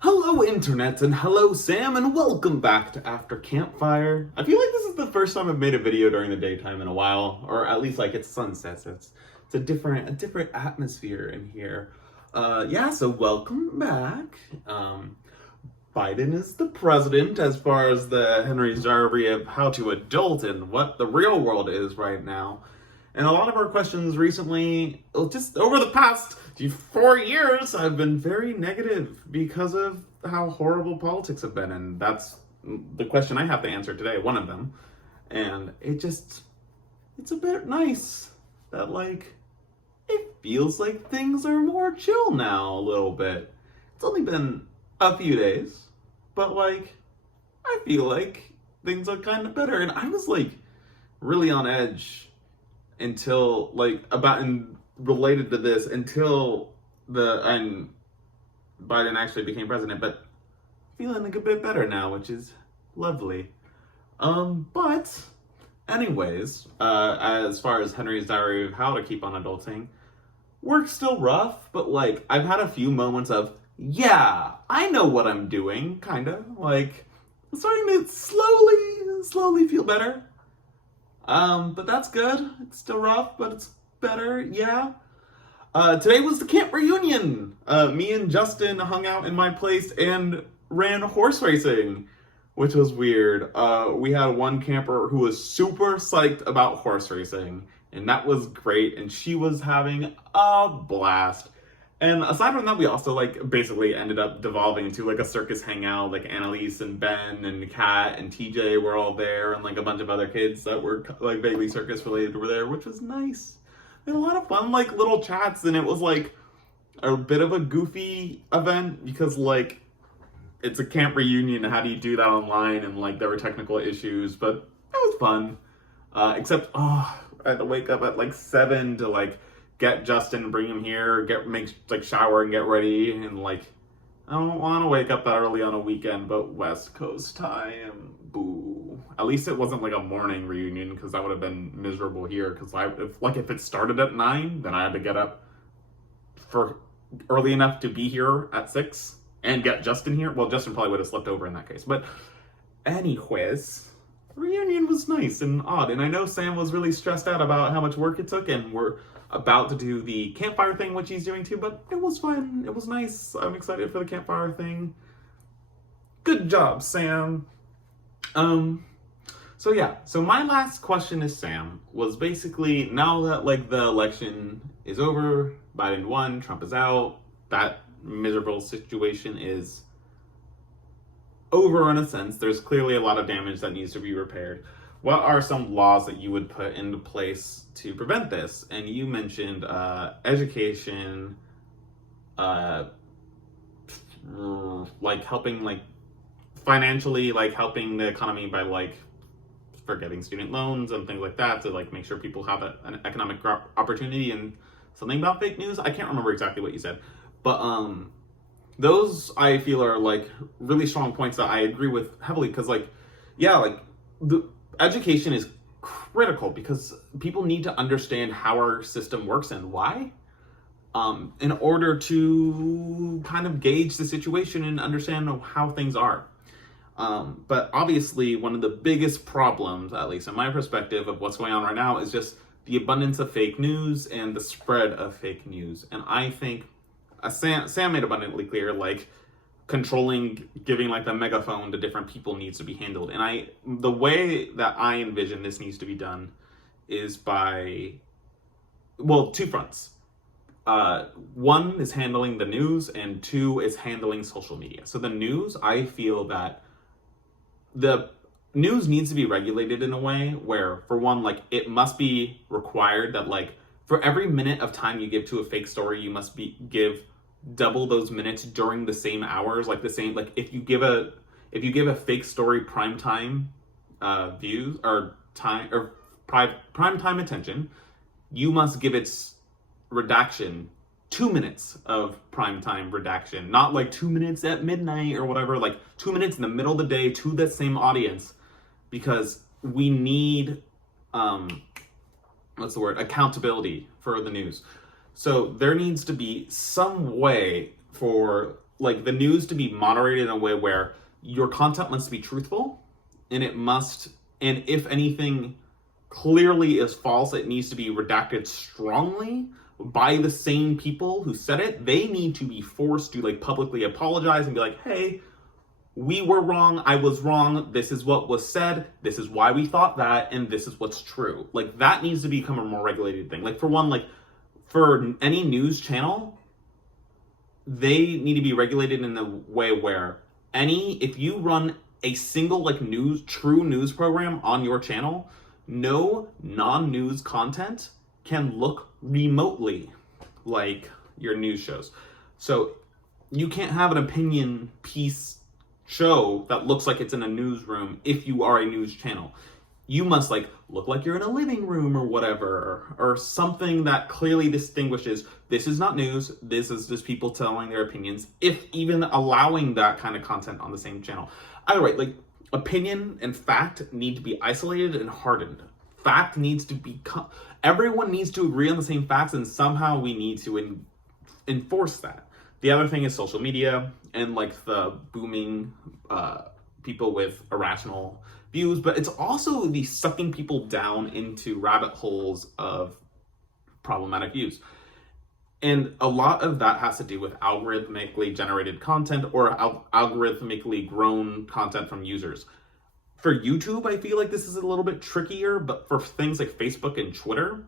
Hello internet and hello Sam and welcome back to After Campfire. I feel like this is the first time I've made a video during the daytime in a while, or at least like it's sunset, so it's a different atmosphere in here. So welcome back. Biden is the president as far as the Henry's Diary of how to adult and what the real world is right now. And a lot of our questions recently, just over the past 4 years, have been very negative because of how horrible politics have been. And that's the question I have to answer today, one of them. And it's a bit nice that, like, it feels like things are more chill now a little bit. It's only been a few days, but, like, I feel like things are kind of better. And I was, like, really on edge until related to this until Biden actually became president, but feeling like a bit better now, which is lovely. But anyways, as far as Henry's Diary of How to Keep on Adulting, work's still rough, but like I've had a few moments of yeah, I know what I'm doing, kind of like starting to slowly feel better. But that's good. It's still rough, but it's better, yeah. Today was the camp reunion. Me and Justin hung out in my place and ran horse racing, which was weird. We had one camper who was super psyched about horse racing, and that was great, and she was having a blast. And aside from that, we also basically ended up devolving into a circus hangout. Like Annalise and Ben and Kat and TJ were all there, and a bunch of other kids that were vaguely circus related were there, which was nice. We had a lot of fun little chats, and it was a bit of a goofy event because it's a camp reunion. How do you do that online? And there were technical issues, but it was fun. Except I had to wake up at 7 to get Justin, bring him here, shower and get ready, and I don't want to wake up that early on a weekend, but West Coast time, boo. At least it wasn't a morning reunion, because that would have been miserable here, because if it started at 9, then I had to get up for early enough to be here at 6, and get Justin here. Well, Justin probably would have slept over in that case, but anyways, the reunion was nice and odd, and I know Sam was really stressed out about how much work it took, and we're about to do the campfire thing, which he's doing too, but it was fun. It was nice. I'm excited for the campfire thing. Good job, Sam. So my last question to Sam was basically, now that the election is over, Biden won, Trump is out, that miserable situation is over in a sense. There's clearly a lot of damage that needs to be repaired. What are some laws that you would put into place to prevent this? And you mentioned education, helping financially, helping the economy by forgetting student loans and things like that to make sure people have an economic opportunity, and something about fake news. I can't remember exactly what you said, but those I feel are really strong points that I agree with heavily, because the education is critical because people need to understand how our system works and why, in order to kind of gauge the situation and understand how things are. But obviously, one of the biggest problems, at least in my perspective, of what's going on right now is just the abundance of fake news and the spread of fake news. And I think Sam made abundantly clear, controlling, giving the megaphone to different people needs to be handled. And the way that I envision this needs to be done is by, two fronts. One is handling the news, and 2 is handling social media. So the news, I feel that the news needs to be regulated in a way where, for one, it must be required that for every minute of time you give to a fake story, you must give double those minutes during the same hours, if you give a fake story prime time views or time or prime time attention, you must give its redaction 2 minutes of prime time redaction, not 2 minutes at midnight or whatever, 2 minutes in the middle of the day to that same audience, because we need accountability for the news. So there needs to be some way for like the news to be moderated in a way where your content must be truthful, and and if anything clearly is false, it needs to be redacted strongly by the same people who said it. They need to be forced to like publicly apologize and be like, hey, we were wrong, I was wrong, this is what was said, this is why we thought that, and this is what's true. Like, that needs to become a more regulated thing. Like, for one, like, for any news channel, they need to be regulated in a way where if you run a single, like, true news program on your channel, no non-news content can look remotely like your news shows. So, you can't have an opinion piece show that looks like it's in a newsroom if you are a news channel. You must like look like you're in a living room or whatever, or something that clearly distinguishes this is not news, this is just people telling their opinions, if even allowing that kind of content on the same channel. Either way, like opinion and fact need to be isolated and hardened. Fact needs to be everyone needs to agree on the same facts, and somehow we need to enforce that. The other thing is social media and like the booming people with irrational views, but it's also the sucking people down into rabbit holes of problematic views. And a lot of that has to do with algorithmically generated content or algorithmically grown content from users. For YouTube, I feel like this is a little bit trickier, but for things like Facebook and Twitter,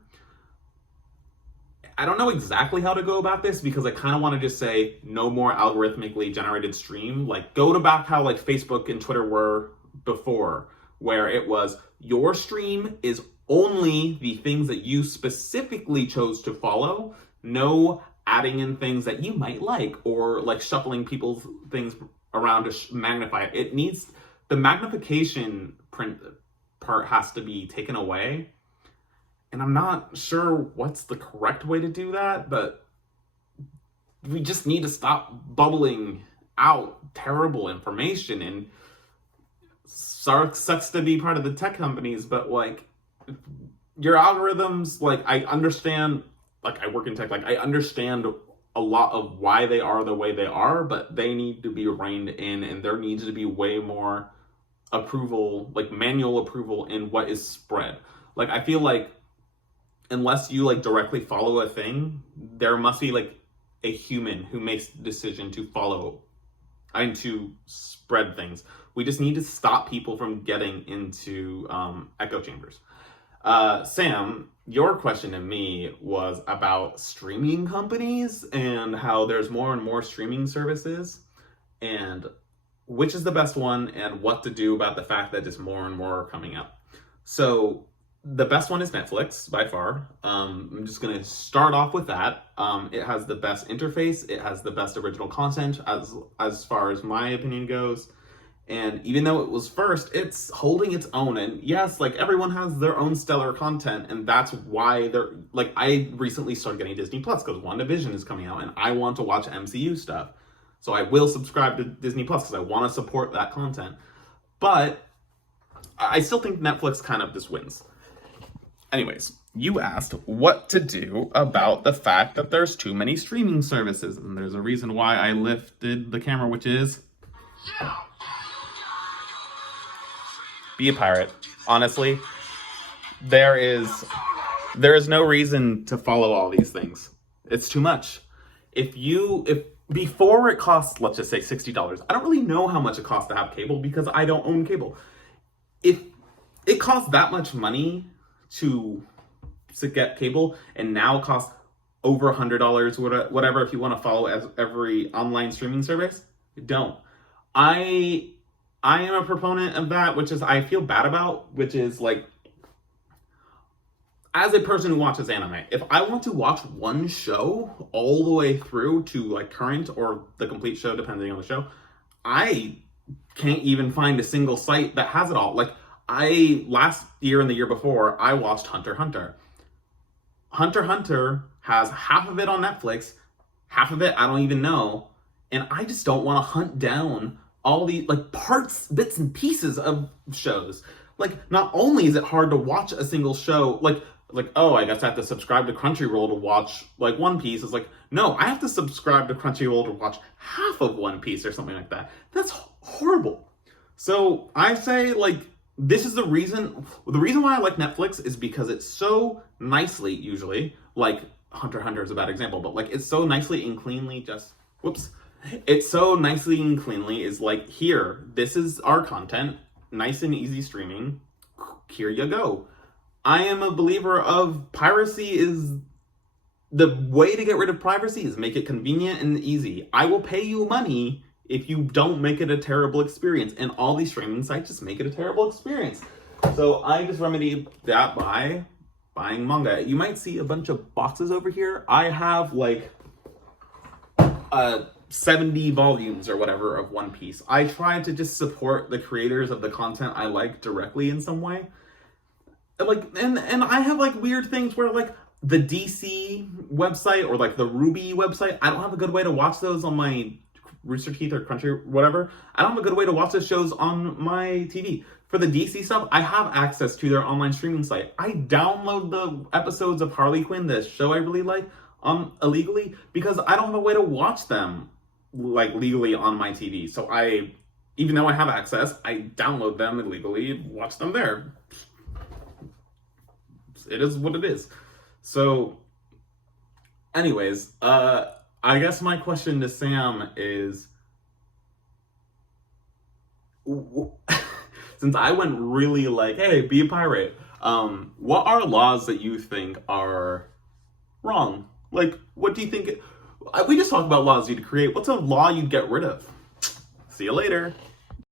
I don't know exactly how to go about this because I kind of want to just say no more algorithmically generated stream. Like go to back how like Facebook and Twitter were before, where it was your stream is only the things that you specifically chose to follow, no adding in things that you might like or like shuffling people's things around to magnify it. It needs, the magnification part has to be taken away. And I'm not sure what's the correct way to do that, but we just need to stop bubbling out terrible information. And sucks to be part of the tech companies, but like your algorithms, like I understand, like I work in tech, like I understand a lot of why they are the way they are, but they need to be reined in, and there needs to be way more approval, like manual approval in what is spread. Like I feel like unless you like directly follow a thing, there must be like a human who makes the decision to follow and to spread things. We just need to stop people from getting into echo chambers. Sam, your question to me was about streaming companies and how there's more and more streaming services and which is the best one and what to do about the fact that just more and more are coming out. So the best one is Netflix by far. I'm just going to start off with that. It has the best interface. It has the best original content as far as my opinion goes. And even though it was first, it's holding its own. And yes, like everyone has their own stellar content. And that's why they're like, I recently started getting Disney Plus because WandaVision is coming out and I want to watch MCU stuff. So I will subscribe to Disney Plus because I want to support that content. But I still think Netflix kind of just wins. Anyways, you asked what to do about the fact that there's too many streaming services. And there's a reason why I lifted the camera, which is be a pirate. Honestly, there is no reason to follow all these things. It's too much. If before it costs, let's just say $60, I don't really know how much it costs to have cable because I don't own cable. If it costs that much money to get cable and now costs over $100, whatever, if you want to follow every online streaming service, don't. I am a proponent of that, which is I feel bad about, which is like, as a person who watches anime, if I want to watch one show all the way through to like current or the complete show, depending on the show, I can't even find a single site that has it all. Like last year and the year before, I watched Hunter x Hunter. Hunter x Hunter has half of it on Netflix, half of it I don't even know, and I just don't want to hunt down all the like parts, bits and pieces of shows. Like not only is it hard to watch a single show, like like, oh, I guess I have to subscribe to Crunchyroll to watch like One Piece. It's like, no, I have to subscribe to Crunchyroll to watch half of One Piece or something like that. That's horrible. So I say, like, this is the reason why I like Netflix is because it's so nicely, usually, like Hunter x Hunter is a bad example, but like it's so nicely and cleanly it's so nicely and cleanly is like, here, this is our content, nice and easy streaming, here you go. I am a believer of piracy is the way to get rid of piracy is make it convenient and easy. I will pay you money if you don't make it a terrible experience, and all these streaming sites just make it a terrible experience. So I just remedy that by buying manga. You might see a bunch of boxes over here. I have like 70 volumes or whatever of One Piece. I try to just support the creators of the content I like directly in some way. Like, and I have like weird things where like the DC website or like the Ruby website, I don't have a good way to watch those on my Rooster Teeth or Crunchy or whatever. I don't have a good way to watch those shows on my TV. For the DC stuff, I have access to their online streaming site. I download the episodes of Harley Quinn, the show I really like, illegally because I don't have a way to watch them like legally on my TV. So even though I have access, I download them illegally and watch them there. It is what it is. So anyways, I guess my question to Sam is, since I went really like, hey, be a pirate, what are laws that you think are wrong? Like, what do you think? We just talked about laws you'd create. What's a law you'd get rid of? See you later.